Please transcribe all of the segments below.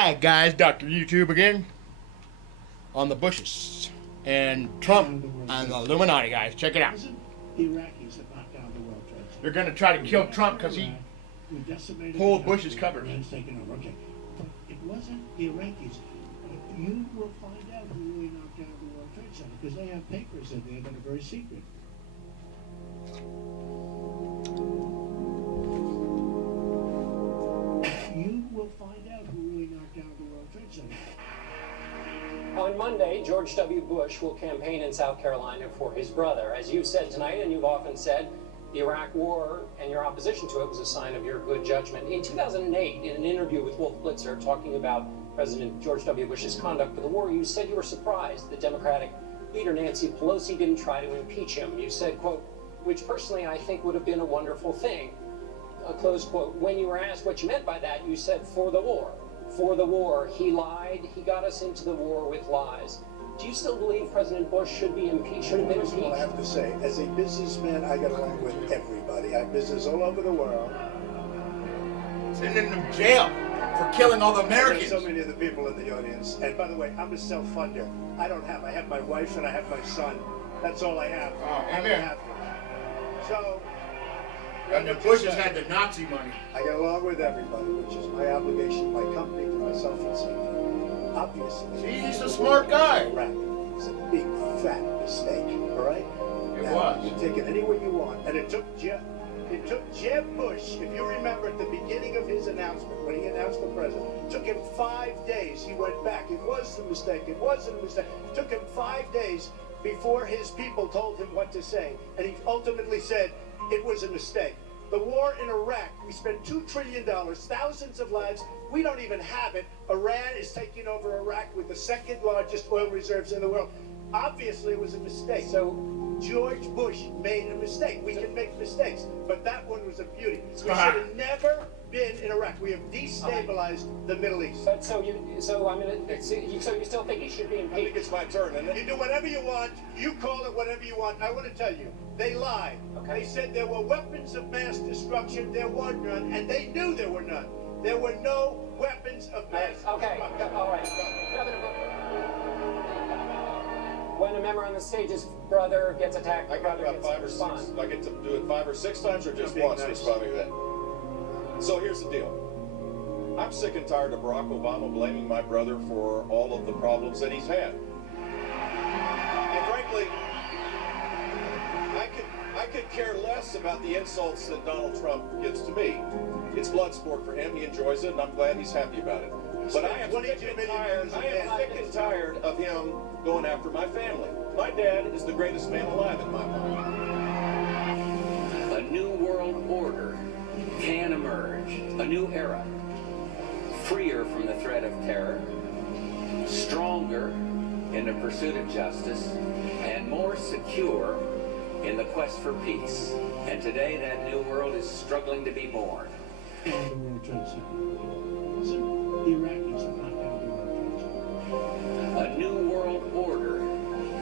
Hi guys, Dr. YouTube again on the Bushes and Trump and the Illuminati guys. Check it out. The Iraqis that knocked down the World Trade Center. They're going to try to kill Trump because he pulled Bush's cover. Okay. But it wasn't the Iraqis. You will find out who really knocked down the World Trade Center because they have papers in there that are very secret. You will find out who really knocked down the World Trade Center. On Monday, George W. Bush will campaign in South Carolina for his brother. As you've said tonight, and you've often said, the Iraq War and your opposition to it was a sign of your good judgment. In 2008, in an interview with Wolf Blitzer talking about President George W. Bush's conduct of the war, you said you were surprised that Democratic leader Nancy Pelosi didn't try to impeach him. You said, quote, which personally I think would have been a wonderful thing, close quote. When you were asked what you meant by that, you said, for the war. For the war. He lied. He got us into the war with lies. Do you still believe President Bush should be impeached? Should have been impeached? Well, I have to say, as a businessman, I get along with everybody. I have business all over the world. Sending them to jail for killing all the Americans. There's so many of the people in the audience. And by the way, I'm a self-funder. I have my wife and I have my son. That's all I have. Oh, I amen. have so. And the Bushes had the Nazi money. I get along with everybody, which is my obligation, my company, to myself and safety. Obviously. See, he's a smart guy. Iraq is a big, fat mistake, all right? It now, was. You take it anywhere you want. And it took Jeb Bush, if you remember at the beginning of his announcement, when he announced the president, it took him 5 days. He went back. It was a mistake. It wasn't a mistake. It took him 5 days before his people told him what to say. And he ultimately said, it was a mistake. The war in Iraq, we spent $2 trillion, thousands of lives. We don't even have it. Iran is taking over Iraq with the second largest oil reserves in the world. Obviously, it was a mistake. So George Bush made a mistake. We can make mistakes, but that one was a beauty. We should have never been in Iraq. We have destabilized the Middle East. But so you still think he should be impeached? I think it's my turn. And you do whatever you want. You call it whatever you want. I want to tell you, they lied. Okay. They said there were weapons of mass destruction. There were none, and they knew there were none. There were no weapons of mass destruction. All right. When a member on the stage's brother gets attacked, I got about 5 or 6. I get to do it 5 or 6 times, or just once responding to that. So here's the deal. I'm sick and tired of Barack Obama blaming my brother for all of the problems that he's had. And frankly, I could care less about the insults that Donald Trump gives to me. It's blood sport for him. He enjoys it, and I'm glad he's happy about it. But I am sick and tired of him going after my family. My dad is the greatest man alive in my mind. A new world order can emerge. A new era. Freer from the threat of terror. Stronger in the pursuit of justice. And more secure in the quest for peace. And today that new world is struggling to be born. The World Trade Center. The Iraqis that knocked down the World Trade Center. A new world order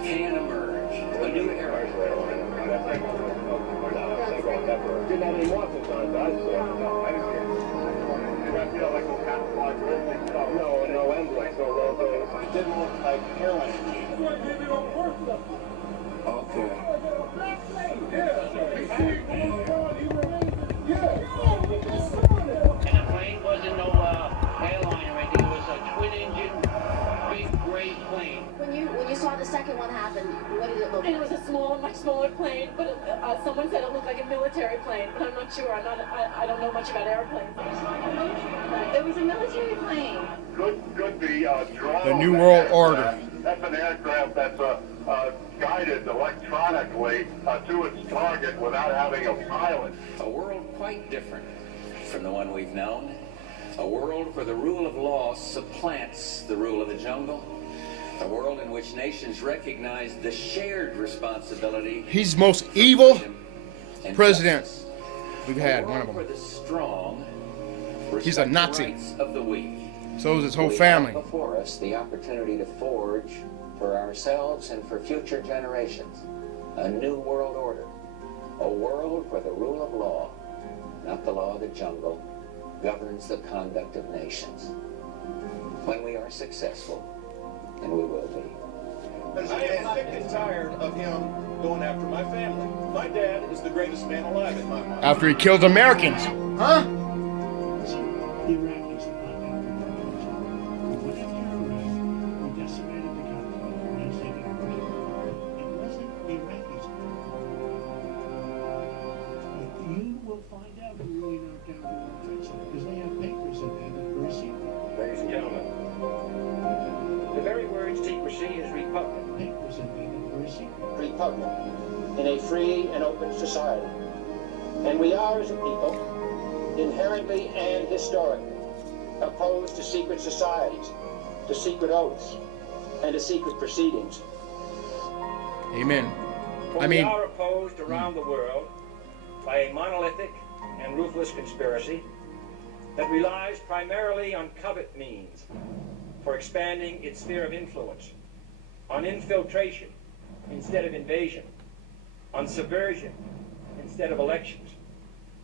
can emerge. A new era. Didn't have any markers on it, guys. No emblems, no logos. It didn't look like heroin. Okay. And the plane wasn't no airline or anything. It was a twin-engine, big gray plane. When you saw the second one happen, what did it look like? It was a smaller, much smaller plane, but someone said it looked like a military plane, but I'm not sure. I don't know much about airplanes. It was a military plane. Could be The New World Order. That's an aircraft that's guided electronically to its target without having a pilot. A world quite different from the one we've known. A world where the rule of law supplants the rule of the jungle. A world in which nations recognize the shared responsibility. He's the most evil and president justice. we've had, A one of world where them. the strong He's a respect the Nazi. rights of the weak. So is his whole We family. have before us the opportunity to forge for ourselves and for future generations a new world order. A world where the rule of law, not the law of the jungle, governs the conduct of nations. when we are successful, and we will be. I am sick and tired of him going after my family. My dad is the greatest man alive in my mind. After he kills Americans. Huh? The Iraqis are not out to war. What after Iraq, we decimated the country. United States University. It wasn't the Iraqis. You will find out who really knocked down the World Trade Center because they have papers in there that are very secret. Ladies and gentlemen, the very word secrecy is repugnant. Papers in there that are very secret. Repugnant in a free and open society. And we are, as a people, inherently and historically opposed to secret societies, to secret oaths, and to secret proceedings. Amen. But we are opposed around the world by a monolithic and ruthless conspiracy that relies primarily on covert means for expanding its sphere of influence, on infiltration instead of invasion, on subversion instead of elections,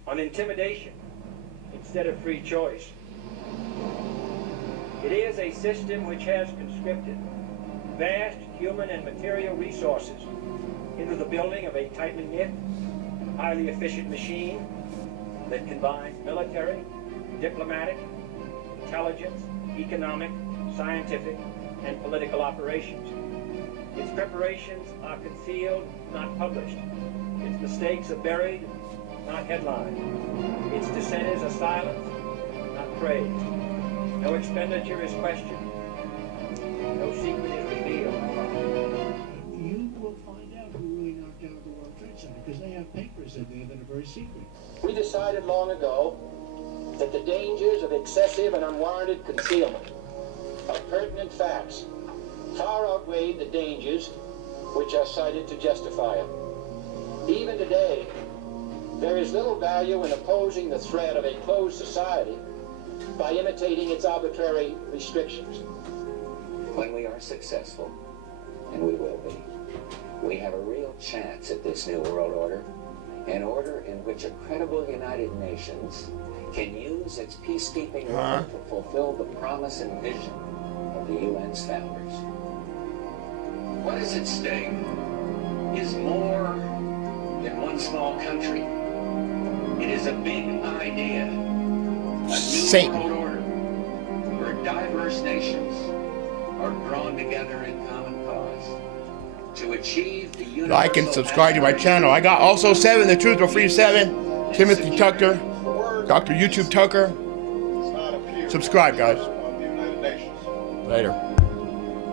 on intimidation instead of free choice. It is a system which has conscripted vast human and material resources into the building of a tightly knit, highly efficient machine that combines military, diplomatic, intelligence, economic, scientific, and political operations. Its preparations are concealed, not published. Its mistakes are buried, not headlined. Its dissenters are silenced, not praised. No expenditure is questioned. No secret is revealed. You will find out who really knocked down the World Trade Center because they have papers in there that are very secret. We decided long ago that the dangers of excessive and unwarranted concealment of pertinent facts far outweighed the dangers which are cited to justify it. Even today, there is little value in opposing the threat of a closed society by imitating its arbitrary restrictions. When we are successful, and we will be, we have a real chance at this new world order, an order in which a credible United Nations can use its peacekeeping role to fulfill the promise and vision of the UN's founders. What is at stake is more than one small country. It is a big idea, a new world order, where diverse nations are drawn together in common cause to achieve the universal. Like and subscribe to my channel. I got also 7, The Truth Will Free 7, Timothy Tucker, Dr. YouTube Tucker. Subscribe, guys. Later.